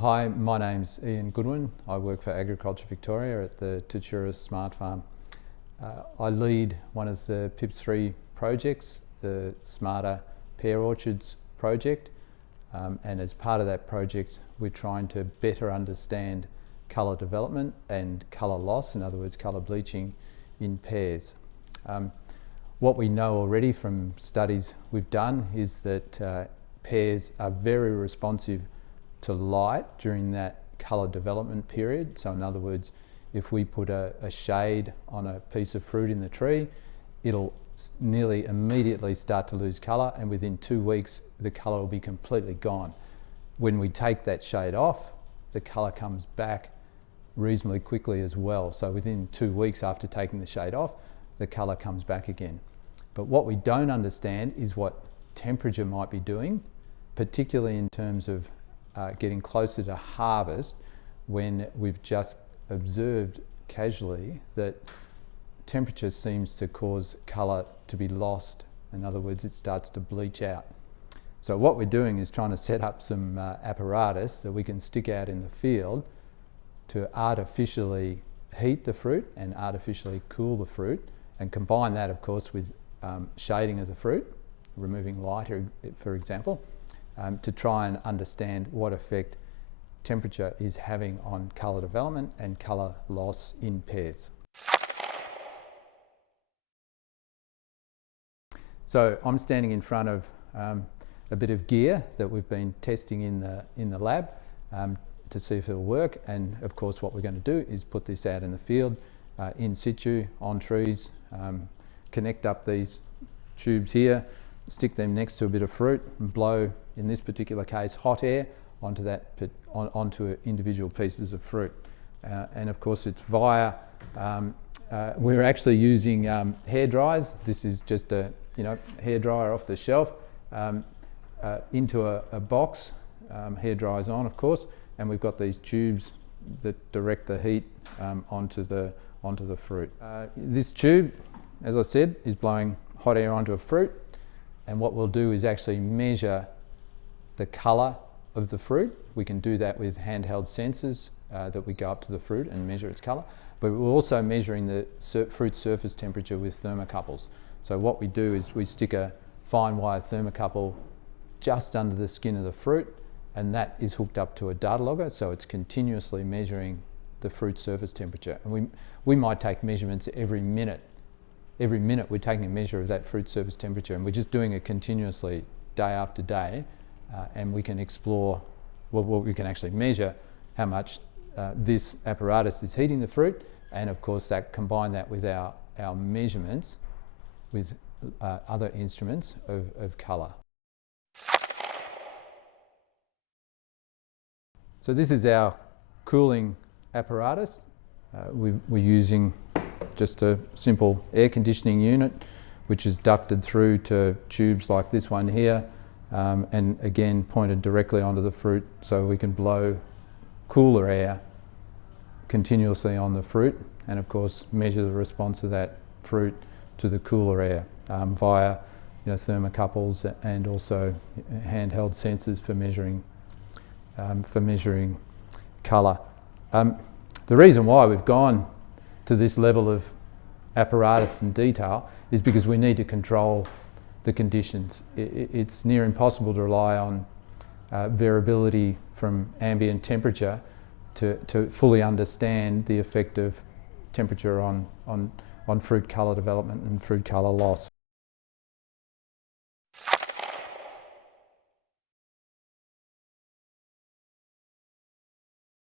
Hi, my name's Ian Goodwin. I work for Agriculture Victoria at the Tatura Smart Farm. I lead one of the PIPS3 projects, the Smarter Pear Orchards project, and as part of that project we're trying to better understand colour development and colour loss, in other words colour bleaching in pears. What we know already from studies we've done is that pears are very responsive to light during that colour development period. So in other words, if we put a shade on a piece of fruit in the tree, it'll nearly immediately start to lose colour, and within 2 weeks the colour will be completely gone. When we take that shade off, the colour comes back reasonably quickly as well. So within 2 weeks after taking the shade off, the colour comes back again. But what we don't understand is what temperature might be doing, particularly in terms of getting closer to harvest, when we've just observed casually that temperature seems to cause colour to be lost. In other words, it starts to bleach out. So what we're doing is trying to set up some apparatus that we can stick out in the field to artificially heat the fruit and artificially cool the fruit, and combine that of course with shading of the fruit, removing light for example, to try and understand what effect temperature is having on colour development and colour loss in pears. So I'm standing in front of a bit of gear that we've been testing in the lab to see if it'll work, and of course what we're going to do is put this out in the field in situ on trees, connect up these tubes here, stick them next to a bit of fruit and blow, in this particular case, hot air onto individual pieces of fruit. And of course it's via, we're actually using hair dryers. This is just a hair dryer off the shelf, into a box, hair dryers on of course, and we've got these tubes that direct the heat onto the fruit. This tube, as I said, is blowing hot air onto a fruit, and what we'll do is actually measure the colour of the fruit. We can do that with handheld sensors that we go up to the fruit and measure its colour, but we're also measuring the fruit surface temperature with thermocouples. So what we do is we stick a fine wire thermocouple just under the skin of the fruit, and that is hooked up to a data logger, so it's continuously measuring the fruit surface temperature. And we might take measurements every minute. Every minute we're taking a measure of that fruit surface temperature, and we're just doing it continuously day after day, and we can explore, well, we can actually measure how much this apparatus is heating the fruit, and of course combine that with our measurements with other instruments of colour. So this is our cooling apparatus. We're using just a simple air conditioning unit which is ducted through to tubes like this one here, and again pointed directly onto the fruit, so we can blow cooler air continuously on the fruit, and of course measure the response of that fruit to the cooler air via thermocouples and also handheld sensors for measuring colour. The reason why we've gone to this level of apparatus and detail is because we need to control the conditions. It's near impossible to rely on variability from ambient temperature to fully understand the effect of temperature on fruit colour development and fruit colour loss.